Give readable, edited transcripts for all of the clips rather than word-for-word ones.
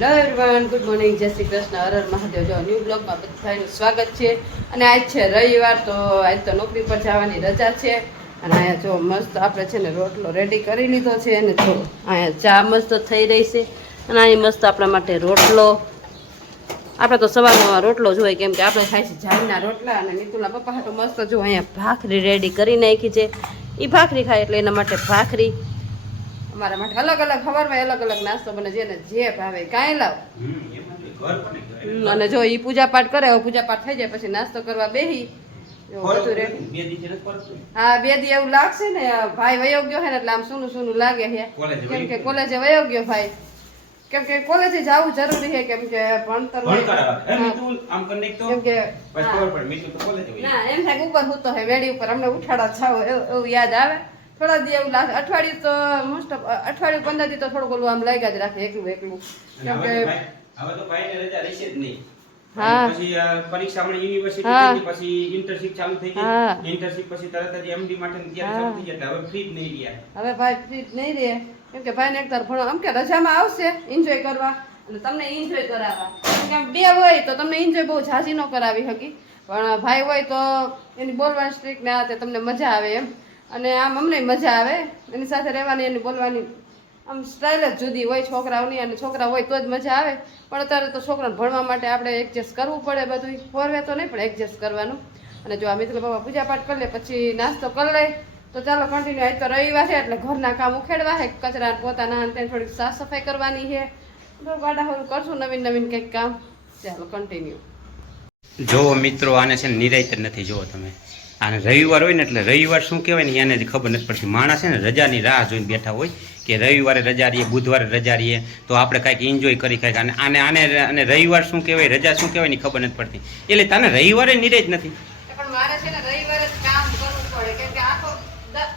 Hello everyone, good morning, જય શ્રી કૃષ્ણ, હર હર મહાદેવ. જો new બ્લોગમાં બધાનું સ્વાગત છે. અને આજ છે રવિવાર, તો આજ તો નોકરી પર જવાની રજા છે. અને અહીંયા જો મસ્ત આપણે છે ને રોટલો રેડી કરી લીધો છે. અને જો અહીંયા ચા મસ્ત થઈ રહી છે. અને અહીં મસ્ત આપણા માટે રોટલો, આપણે તો સવારમાં રોટલો જ હોય, કેમ કે આપણે ખાઈ છે જારના રોટલા. અને મિતુલના પપ્પા હાટું મસ્ત જો અહીંયા ભાખરી રેડી કરી નાખી છે. એ ભાખરી ખાય એટલે એના માટે ભાખરી. અમારા માટે અલગ અલગ ખબરમાં અલગ અલગ નાસ્તો બને, જેને જે ભાવે કાંઈ લાવ. અને જો ઈ પૂજા પાઠ કરે, પૂજા પાઠ થઈ જાય પછી નાસ્તો કરવા બેહી. હા, 2 દી એવું લાગશે ને. ભાઈ વયો ગયો છે ને એટલે આમ સૂનું સૂનું લાગે છે, કેમ કે કોલેજે વયો ગયો ભાઈ. કેમ કે કોલેજે જવું જરૂરી છે, કેમ કે ભણતર ના એમ થાય ઉપર સૂતો હોય વેડી ઉપર, અમને ઉઠાડા છાવો એવું યાદ આવે. થોડા દી એવું લાગે, અઠવાડિયું તો મોસ્ટ ઓફ અઠવાડિયું 15 દી તો થોડું બોલવું આમ લાગ્યા જ રાખે એકલું એકલું. કેમ કે હવે તો ભાઈને રજા રહેશે જ નહીં. હા, પછી પરીક્ષા માં યુનિવર્સિટી થઈ, પછી ઇન્ટર્નશિપ ચાલુ થઈ ગઈ. ઇન્ટર્નશિપ પછી તરત જ એમડી માટે તૈયારી ચાલુ થઈ જતા. હવે ફ્રી જ નહીં રહ્યા. હવે ભાઈ ફ્રી જ નહીં રહે, કેમ કે ભાઈને એકવાર ભણો આમ કે રજામાં આવશે એન્જોય કરવા, અને તમને એન્જોય કરાવવા. કેમ બે હોય તો તમને એન્જોય બહુ ઝાઝી ન કરાવી શકી, પણ ભાઈ હોય તો એની બોલવાની સ્ટ્રીક ને આ તે તમને મજા આવે એમ. અને આમ અમને મજા આવે એની સાથે રહેવાની, એની બોલવાની આમ સ્ટાઇલ જ જુદી હોય છોકરાઓની. અને છોકરા હોય તો જ મજા આવે, પણ અત્યારે તો છોકરાને ભણવા માટે આપણે એડજસ્ટ કરવું પડે બધું. ફોરવે તો નહીં પણ એડજસ્ટ કરવાનું. અને જો આ મિત્ર બાબા પૂજા પાઠ કરી લે પછી નાસ્તો કરી લે, તો ચાલો કન્ટિન્યુ. આજ તો રવિવાર છે એટલે ઘરના કામ ઉખેડવા છે, કચરા પોતાના અને થોડીક સાફ સફાઈ કરવાની છે. તો ગાડા હોરું કરશું નવીન નવીન કંઈક કામ. ચાલો કન્ટિન્યુ. જો મિત્રો, આને છે ને નિરાયત જ નથી. જોવો તમે, આને રવિવાર હોય ને એટલે રવિવાર શું કહેવાય ને એને જ ખબર નથી પડતી. માણસ છે ને રજાની રાહ જોઈને બેઠા હોય કે રવિવારે રજા રહીએ, બુધવારે રજા રહીએ, તો આપણે કાંઈક એન્જોય કરી કાંઈક. આને આને આને રવિવાર શું કહેવાય, રજા શું કહેવાય ની ખબર નથી પડતી. એટલે તને રવિવારે નિરાયત નથી. પણ મારે છે ને રવિવારે જ કામ કરવું પડે, કેમ કે આખો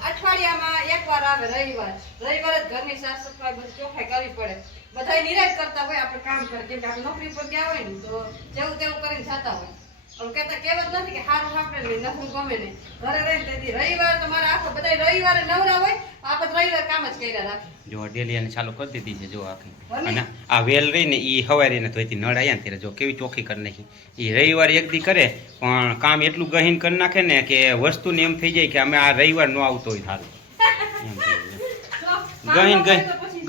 અઠવાડિયામાં એકવાર આવે રવિવાર. રવિવારે જ ઘરની સાફ સફાઈ બધી ચોખ્ખાઈ કરવી પડે. બધા નિરાશ કરતા હોય આપણે કામ કરે, કેમ કે આપણે નોકરી પર ગયા હોય ને તો જેવું તેવું કરીને જતા હોય. પણ કહેતા કહેવત નથી કે સારું આપણે નહીં નફું ગમે નહીં. ઘરે રહીને તેથી રવિવાર તો મારા આખો બધા રવિવારે નવરા હોય, આપણે રવિવાર કામ જ કર્યા રાખે. જો ડેલી આને ચાલુ કરી દીધી છે જો આખી. અને આ વેલ રહી ને એ હવારે ને ધોઈતી નળ આવ્યા ને ત્યારે જો કેવી ચોખ્ખી કરી નાખી. એ રવિવારે એક દી કરે પણ કામ એટલું ગહીન કરી નાખે ને કે વસ્તુને એમ થઈ જાય કે અમે આ રવિવાર ન આવતો હોય સારું. ગહીન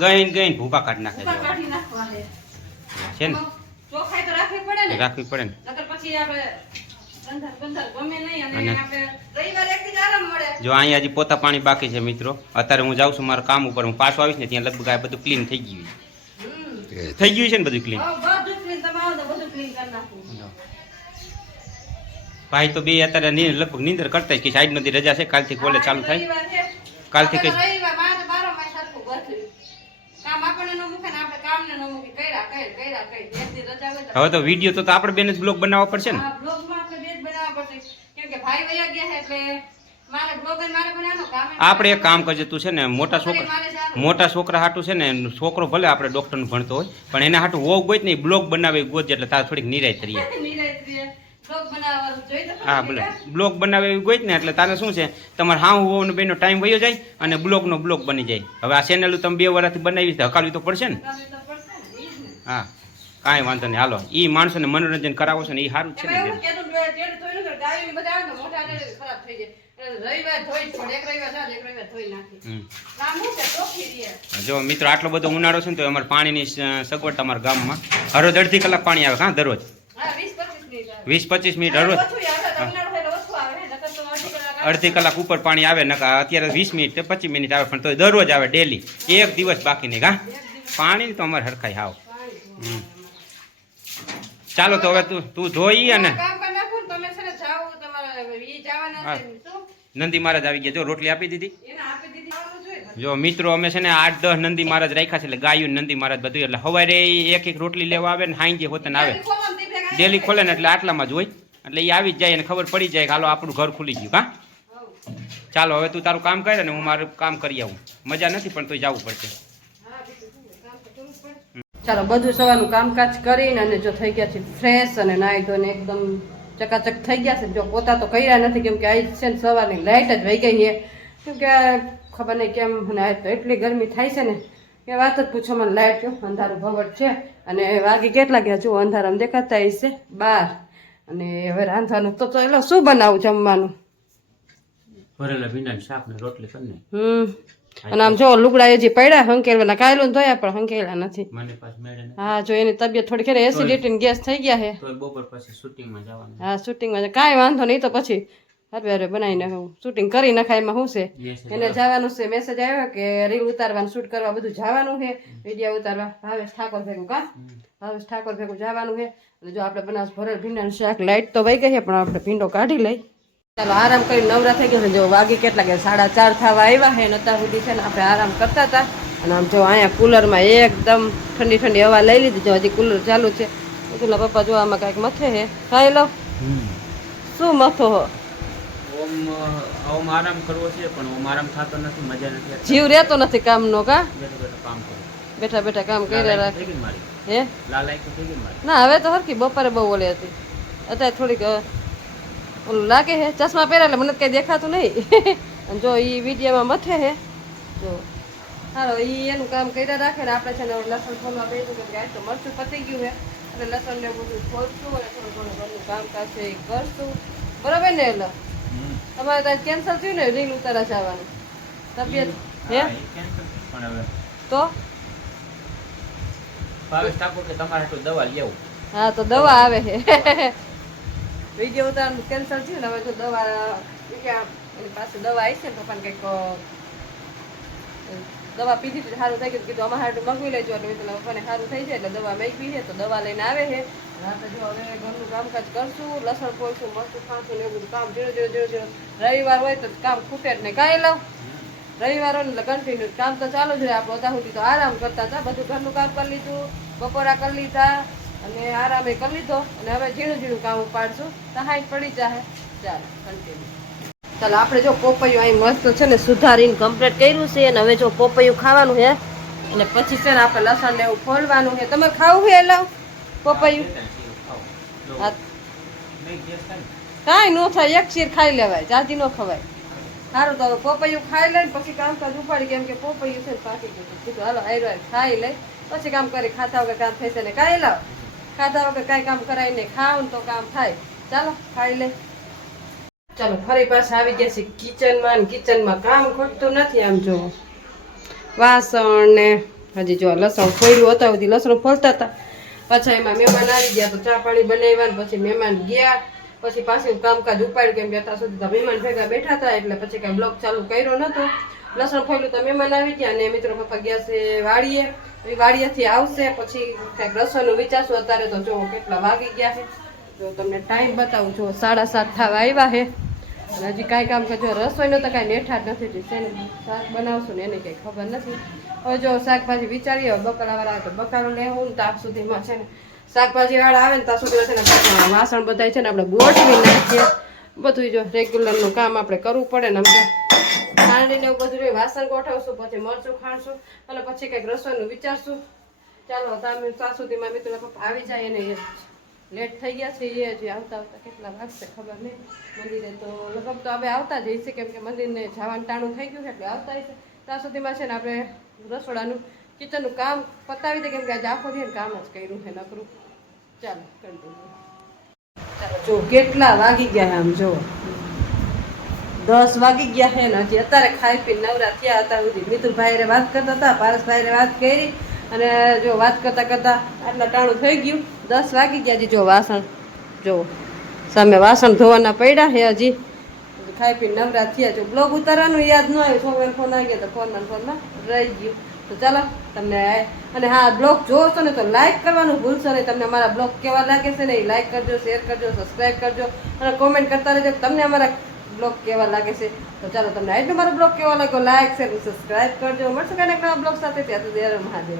ગહીન ગહીન ભૂકા કાઢી નાખે છે ને. ચોખ્ખાઈ તો રાખવી પડે ને, રાખવી પડે ને. નકર પછી આપણે ગંધાર ગમે નહીં. અને આપણે રવિવારે એક દી આરામ મળે. જો અહીંયા હજી પોતા પાણી બાકી છે મિત્રો. અત્યારે હું જાઉં છું મારા કામ ઉપર, હું પાછો આવીશ ને ત્યાં લગભગ આ બધું ક્લીન થઈ ગયું છે. થઈ ગયું છે ને બધું ક્લીન. બધું ક્લીન, તમે આવો તો બધું ક્લીન કરી નાખું. ભાઈ તો બે અત્યારે લગભગ નીંદર કરતા કે સાઈડ માંથી રજા છે, કાલથી કોલેજ ચાલુ થાય. કાલથી કઈ હવે તો વિડીયો તો આપણે બેન જ બ્લોગ બનાવવા પડશે ને. આપણે એક કામ કરજે, તું છે ને મોટા છોકરા હાટું છે ને, છોકરો ભલે આપણે ડોક્ટર નું ભણતો હોય પણ એના હાટું વોગ ગોત નહીં, બ્લોગ બનાવે ગોત એટલે તારે થોડીક નિરાયત રહીએ. હા ભલે બ્લોગ બનાવે એવી ગોઈ ને એટલે તારે શું છે, તમારે હા હોવાનો બેનો ટાઈમ વયો જાય અને બ્લોગનો બ્લોગ બની જાય. હવે આ ચેનલ તમે 2 વર્ષથી બનાવી હકાલવી તો પડશે ને. હા કાંઈ વાંધો નહીં, હાલો. એ માણસોને મનોરંજન કરાવો છો ને એ સારું છે ને. જો મિત્રો, આટલો બધો ઉનાળો છે ને તો અમારે પાણીની સગવડ અમારા ગામમાં હરોજ 1.5 કલાક પાણી આવે. હા દરરોજ 20-25 મિનિટ હરોજ. 1.5 કલાક ઉપર પાણી આવે. અત્યારે 20 મિનિટ 25 મિનિટ આવે, પણ તો દરરોજ આવે ડેલી, એક દિવસ બાકી નહીં. હા પાણી તો અમારે હરખાઈ હાવ. ચાલો તો હવે તું ધોઈ. અને નંદી મહારાજ આવી ગયા. જો રોટલી આપી દીધી. જો મિત્રો, અમે છે ને 8-10 નંદી મહારાજ રાખ્યા છે, એટલે ગાયું નંદી મહારાજ બધું. એટલે સવારે એક રોટલી લેવા આવે ને હાંજે હોતને આવે. ડેલી ખોલે ને એટલે આટલામાં જ હોય, એટલે એ આવી જ જાય અને ખબર પડી જાય કે હાલો આપણું ઘર ખુલી ગયું. હા ચાલો હવે તું તારું કામ કરે ને હું મારું કામ કરી આવું. મજા નથી પણ તોય જવું પડશે. ચાલો બધું સવારનું કામકાજ કરીને અને જો થઈ ગયા છે ફ્રેશ અને નાહી ધોઈને એકદમ ચકાચક થઈ ગયા છે. જો પોતા તો કર્યા નથી, કેમ કે આજ છે ને સવારની લાઇટ જ વહી ગઈ છે. કેમ કે ખબર નહીં કેમ, મને આજ તો એટલી ગરમી થાય છે ને એ વાત જ પૂછો મને લાઈટ જો અંધારું ભવટ છે અને વાગી કેટલા ગયા જો અંધારામાં દેખાતા હશે 12 અને હવે રાંધવાનું તો એટલે શું બનાવું જમવાનું ભરેલા ભીંડાનું શાક ને રોટલી કરીને અને આમ જો લુગડા હજી પડ્યા હંકેલવાના કાયલું ધોયા પણ હંકેલા નથી મને પાસ મેળે ને હા જો એની તબિયત થોડી ખેર એસિડિટી ને ગેસ થઈ ગયા છે તો બપોર પછી શૂટિંગમાં જવાનું હા શૂટિંગમાં કાંઈ વાંધો નહીં તો પછી હરવે બનાવી નાખું શૂટિંગ કરી નખાય એમાં શું છે એને જવાનું છે મેસેજ આવ્યો કે રીલ ઉતારવાનું શૂટ કરવા બધું જવાનું છે વિડીયો ઉતારવા ભાવેશ ઠાકોર ભેગું ભાવેશ ઠાકોર ભેગું જવાનું છે અને જો આપણે બનાવ ભરેલ ભીંડાનું શાક લાઈટ તો વહી ગઈ છે પણ આપણે ભીંડો કાઢી લઈ ચાલો આરામ કરી નવરા થઈ ગયા છે જો વાગી કેટલા ગયા 4:30 થવા આવ્યા છે ને અત્યાર સુધી છે ને આપણે આરામ કરતા હતા અને આમ જો અહીંયા કુલરમાં એકદમ ઠંડી ઠંડી હવા લઈ લીધી જો હજી કુલર ચાલુ છે પેલા પપ્પા જો આમાં કાંઈક મથે છે ખાઈ લો શું મથો હો ઓમ આરામ કરવો છે પણ ઓમ આરામ થતો નથી મજા નથી જીવ રહેતો નથી કામનો કા કામ કરો બેઠા બેઠા કામ કરી રાખ હે લાલાઈ તો થઈ ગઈ મારી ના હવે તો હરકી બપોરે બહુ ઓલી હતી અત્યારે થોડીક ઓલું લાગે છે ચશ્મા પહેર્યા એટલે મને કઈ દેખાતું નહીં અને જો એ વિડીયોમાં મથે છે જો હાલો એ એનું કામ કર્યા રાખે ને આપણે છે ને લસણ ફોલવા બેસું કેમ કે આજ તો મરચું પતી ગયું છે એટલે લસણ ને બધું ફોલશું અને થોડું ઘણું ઘરનું કામકાજ છે એ કરશું બરાબર ને એટલે તમારે ત્યાં કેન્સલ થયું ને રીલ ઉતારા જવાનું તબિયત હે તો ભાવેશ ઠાકોર કે તમારે તો દવા લેવું હા તો દવા આવે છે વિડીયો ઉતારવાનું કેન્સલ થયું ને હવે જો દવા એની પાસે દવા આવી છે ને પપ્પાને કંઈક દવા પીધી તો સારું થઈ ગયું કીધું અમારે હાટું મગવી લેજો એટલે પેલા પપ્પાને સારું થઈ જાય એટલે દવા મેળવી છે તો દવા લઈને આવે છે રાતે જો હવે ઘરનું કામકાજ કરશું લસણ ફોલશું મરચું ખાશું ને એવું બધું કામ ધીરે રવિવાર હોય તો કામ ખૂટે જ નહીં કાંઈ લઉં રવિવાર હોય ને એટલે કન્ટિન્યુ કામ તો ચાલુ જ રહે આપણે અત્યાર સુધી તો આરામ કરતા હતા બધું ઘરનું કામ કરી લીધું બપોરા કરી લીધા અને આરામે કરી લીધો અને હવે ઝીણું કામ ઉપાડશું સહાય પડી જાય ચાલો કન્ટિન્યુ ચાલો આપણે જો પોપૈયું અહીં મસ્ત છે ને સુધારીને કમ્પ્લીટ કર્યું છે અને હવે જો પોપૈયું ખાવાનું છે અને પછી છે ને આપણે લસણ ને એવું ફોલવાનું છે તમે ખાવું છે એટલે પોપૈયું કાંઈ ન થાય એક શીર ખાઈ લેવાય જાજી ન ખવાય સારું તો હવે પોપૈયું ખાઈ લઈને પછી કામકાજ ઉપાડી કેમ કે પોપૈયું છે પાકી ગયું કીધું હાલો આયરો ખાઈ લઈ પછી કામ કરી ખાતા વગર કામ થશે ને કાંઈ લાવ ખાતા વગર કાંઈ કામ કરાય નહીં ખાવ ને તો કામ થાય ચાલો ખાઈ લઈ ચાલો ફરી પાછા આવી ગયા છે કિચનમાં કામ ખોટતું નથી આમ જો વાસણ ને હજી જો લસણ ફોલ્યું હતા સુધી લસણ ફોલતા હતા પાછા એમાં મહેમાન આવી ગયા તો ચા પાણી બનાવ્યા ને પછી મહેમાન ગયા પછી પાછું કામકાજ ઉપાડ્યું કેમ કે અત્યાર સુધી તો મહેમાન ભેગા બેઠા હતા એટલે પછી કાંઈ બ્લોગ ચાલુ કર્યો નહોતો લસણ ફોલ્યું તો મહેમાન આવી ગયા અને મિત્રો પપ્પા ગયા છે વાડીએ વાડીએથી આવશે પછી કાંઈક રસોઈનું વિચારશું અત્યારે તો જો કેટલા વાગી ગયા છે જો તમને ટાઈમ બતાવું જો 7:30 થવા આવ્યા છે અને હજી કાંઈ કામ કરજો રસોઈનું તો કાંઈ નેઠા જ નથી શેનું શાક બનાવશું ને એને કંઈ ખબર નથી હવે જો શાકભાજી વિચારીએ બકાલાવાળા આવે તો બકાલો લેવું ને ત્યાં સુધીમાં છે ને શાકભાજીવાળા આવે ને ત્યાં સુધી છે ને વાસણ બધા છે ને આપણે ગોઠવી નાખીએ બધું જો રેગ્યુલરનું કામ આપણે કરવું પડે ને અમને ખાંડીને એવું બધું વાસણ ગોઠવશું પછી મરચું ખાણશું અને પછી કંઈક રસોઈનું વિચારશું ચાલો તમે ત્યાં સુધીમાં મિત્રો પપ્પા આવી જાય એને લેટ થઈ ગયા છે એ હજી આવતા કેટલા વાગશે ખબર નહીં મંદિરે તો લગભગ તો હવે આવતા જ હશે કેમ કે મંદિરને જવાનું ટાણું થઈ ગયું છે એટલે આવતા હશે ત્યાં સુધીમાં છે ને આપણે રસોડાનું કિચનનું કામ પતાવી દે કેમ કે આજે આખો દિવસ કામ જ કર્યું છે નકરું ચાલો કન્ટિન્યુ ચાલો જો કેટલા વાગી ગયા આમ જો 10 વાગી ગયા છે ને હજી અત્યારે ખાઈ પીને નવરા થયા હતા સુધી મિતુલભાઈ વાત કરતા હતા પારસભાઈ વાત કરી અને જો વાત કરતા કરતા આટલા ટાણું થઈ ગયું 10 વાગી ગયા હજી જો વાસણ જો સામે વાસણ ધોવાના પડ્યા છે હજી ખાઈ પીને નવરા થયા જો બ્લોગ ઉતારવાનું યાદ ન આવ્યું છોકરાને ફોન આવી ગયા તો ફોનમાં રહી ગયું તો ચાલો તમને અને હા બ્લોગ જોવો છો ને તો લાઈક કરવાનું ભૂલશો નહીં તમને અમારા બ્લોગ કેવા લાગે છે ને એ લાઈક કરજો શેર કરજો સબસ્ક્રાઈબ કરજો અને કોમેન્ટ કરતા રહેજો તમને અમારા બ્લોગ કેવા લાગે છે તો ચાલો તમને આજનો મારો બ્લોગ કેવો લાગ્યો લાઈક શેર સબસ્ક્રાઈબ કરજો મળશે કાંઈક નવા બ્લોગ સાથે ત્યાં સુધી મહાદેવ